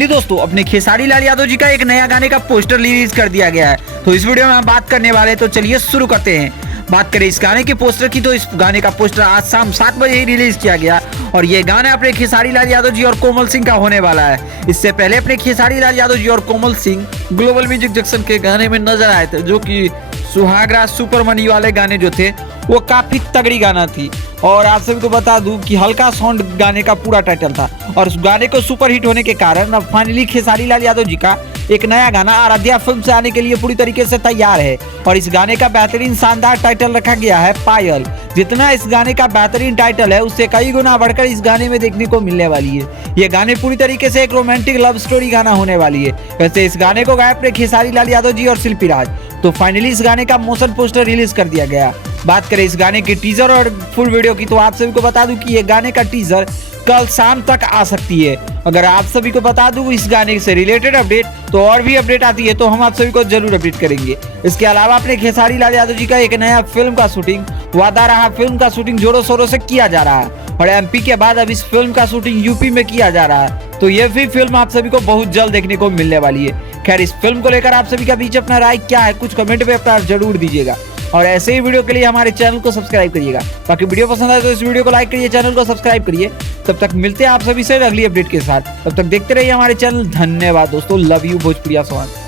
Finally दोस्तों अपने खेसारी लाल यादव जी का एक नया गाने का पोस्टर रिलीज कर दिया गया है। तो इस वीडियो में हम बात करने वाले हैं, तो चलिए शुरू करते हैं। बात करें इस गाने के पोस्टर की, तो इस गाने का पोस्टर आज शाम 7 बजे ही रिलीज किया गया और ये गाना अपने खेसारी लाल यादव जी और कोमल सिंह का होने वाला है। इससे पहले अपने खेसारी लाल यादव जी और Komal Singh global music junction के गाने में नजर आए थे, जो कि सुहागरात सुपर मनी वाले गाने जो थे वो काफी तगड़ी गाना थी। और आप सभी को बता दूं कि हल्का साउंड गाने का पूरा टाइटल था और उस गाने को सुपर हिट होने के कारण अब फाइनली खेसारी लाल यादव जी का एक नया गाना आराध्या फिल्म से आने के लिए पूरी तरीके से तैयार है। और इस गाने का बेहतरीन शानदार टाइटल रखा गया है पायल। जितना इस गाने का बेहतरीन टाइटल है उससे कई गुना बढ़कर इस गाने में देखने को मिलने वाली है। ये गाने पूरी तरीके से एक रोमांटिक लव स्टोरी गाना होने वाली है। वैसे इस गाने को गाए अपने खेसारी लाल यादव जी और शिल्पी राज। तो फाइनली इस गाने का मोशन पोस्टर रिलीज कर दिया गया। बात करें इस गाने की टीजर और फुल वीडियो की, तो आप सभी को बता दूं कि ये गाने का टीजर कल शाम तक आ सकती है। अगर आप सभी को बता दूं इस गाने से रिलेटेड अपडेट, तो और भी अपडेट आती है तो हम आप सभी को जरूर अपडेट करेंगे। इसके अलावा अपने खेसारी लाल यादव जी का एक नया फिल्म का शूटिंग वादा रहा फिल्म का शूटिंग जोरों शोरों से किया जा रहा है और एमपी के बाद अब इस फिल्म का शूटिंग यूपी में किया जा रहा है। तो ये भी फिल्म आप सभी को बहुत जल्द देखने को मिलने वाली है। खैर, इस फिल्म को लेकर आप सभी का बीच अपना राय क्या है, कुछ कमेंट पे अपना जरूर दीजिएगा और ऐसे ही वीडियो के लिए हमारे चैनल को सब्सक्राइब करिएगा। बाकी वीडियो पसंद आए तो इस वीडियो को लाइक करिए, चैनल को सब्सक्राइब करिए। तब तक मिलते हैं आप सभी से अगली अपडेट के साथ। तब तक देखते रहिए हमारे चैनल। धन्यवाद दोस्तों, लव यू भोजपुरिया सॉन्ग।